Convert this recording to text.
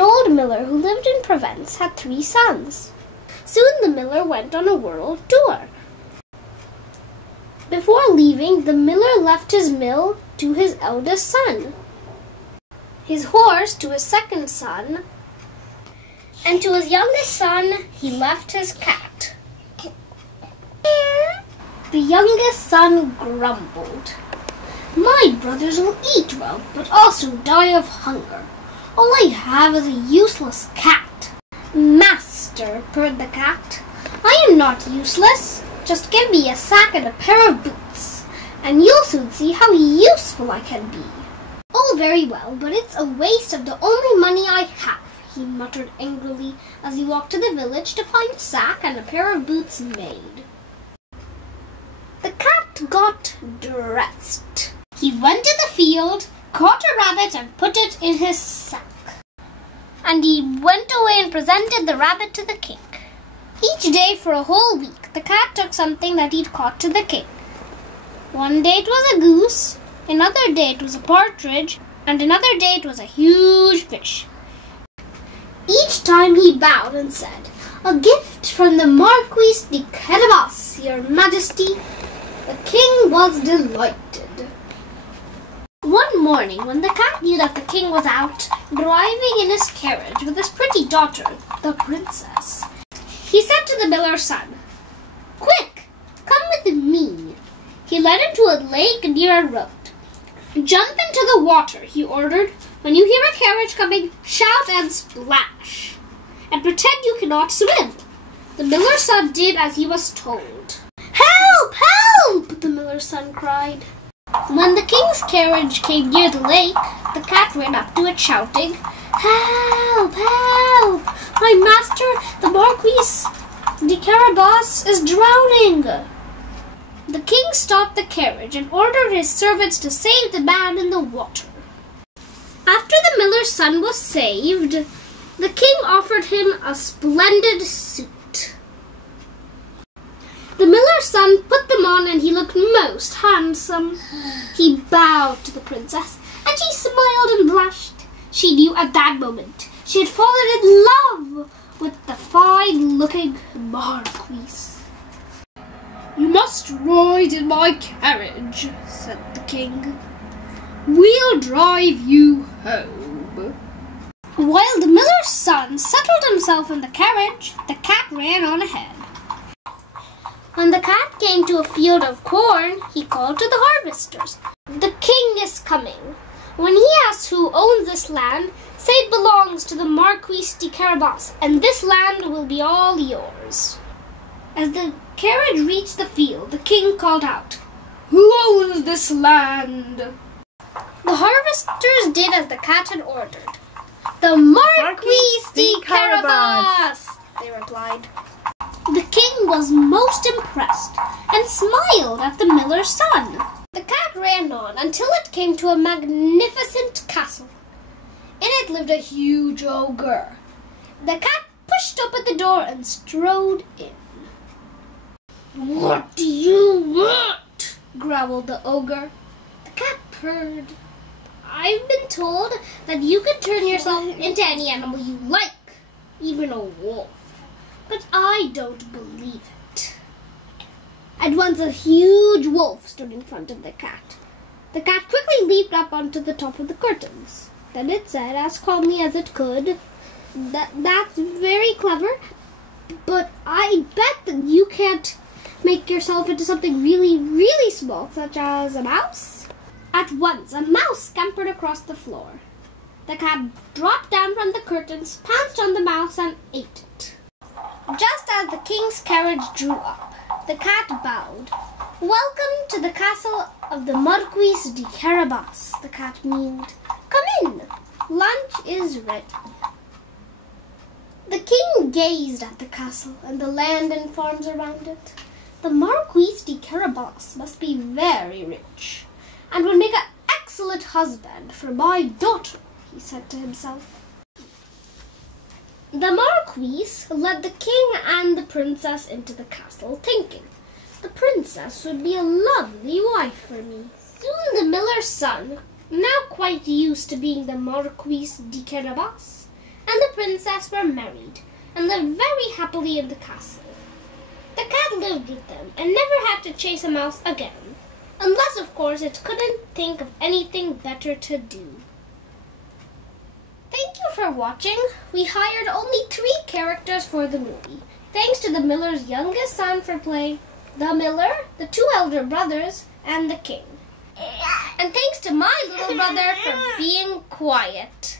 An old miller who lived in Provence had 3 sons. Soon the miller went on a world tour. Before leaving, the miller left his mill to his eldest son, his horse to his second son, and to his youngest son he left his cat. The youngest son grumbled, "My brothers will eat well, but also die of hunger. All I have is a useless cat." "Master," purred the cat, "I am not useless. Just give me a sack and a pair of boots, and you'll soon see how useful I can be." "All very well, but it's a waste of the only money I have," he muttered angrily as he walked to the village to find a sack and a pair of boots made. The cat got dressed. He went to the field, caught a rabbit and put it in his sack. And he went away and presented the rabbit to the king. Each day for a whole week, the cat took something that he'd caught to the king. One day it was a goose, another day it was a partridge, and another day it was a huge fish. Each time he bowed and said, "A gift from the Marquis de Carabas, your majesty." The king was delighted. One morning, when the cat knew that the king was out, driving in his carriage with his pretty daughter, the princess, he said to the miller's son, "Quick, come with me." He led him to a lake near a road. "Jump into the water," he ordered. "When you hear a carriage coming, shout and splash, and pretend you cannot swim." The miller's son did as he was told. "Help! Help!" the miller's son cried. When the king's carriage came near the lake, the cat ran up to it shouting, "Help! Help! My master, the Marquis de Carabas, is drowning." The king stopped the carriage and ordered his servants to save the man in the water. After the miller's son was saved, the king offered him a splendid suit. The miller's son put them on and he looked most handsome. He bowed to the princess and she smiled and blushed. She knew at that moment she had fallen in love with the fine-looking Marquis. "You must ride in my carriage," said the king. "We'll drive you home." While the miller's son settled himself in the carriage, the cat ran on ahead. When the cat came to a field of corn, he called to the harvesters, "The king is coming. When he asks who owns this land, say it belongs to the Marquis de Carabas, and this land will be all yours." As the carriage reached the field, the king called out, "Who owns this land?" The harvesters did as the cat had ordered. "The Marquis de Carabas," they replied. The king was most impressed and smiled at the miller's son. The cat ran on until it came to a magnificent castle. In it lived a huge ogre. The cat pushed open the door and strode in. "What do you want?" growled the ogre. The cat purred. "I've been told that you can turn yourself into any animal you like, even a wolf. But I don't believe it." At once a huge wolf stood in front of the cat. The cat quickly leaped up onto the top of the curtains. Then it said, as calmly as it could, "That's very clever, but I bet that you can't make yourself into something really, really small, such as a mouse." At once a mouse scampered across the floor. The cat dropped down from the curtains, pounced on the mouse, and ate it. Just as the king's carriage drew up, the cat bowed. "Welcome to the castle of the Marquis de Carabas," the cat meowed. "Come in. Lunch is ready." The king gazed at the castle and the land and farms around it. The Marquis de Carabas must be very rich and would make an excellent husband for my daughter, he said to himself. The Marquis led the king and the princess into the castle, thinking, "The princess would be a lovely wife for me." Soon the miller's son, now quite used to being the Marquis de Carabas, and the princess were married and lived very happily in the castle. The cat lived with them and never had to chase a mouse again, unless of course it couldn't think of anything better to do. Thank you for watching. We hired only 3 characters for the movie, thanks to the miller's youngest son for play, the miller, the 2 elder brothers, and the king. And thanks to my little brother for being quiet.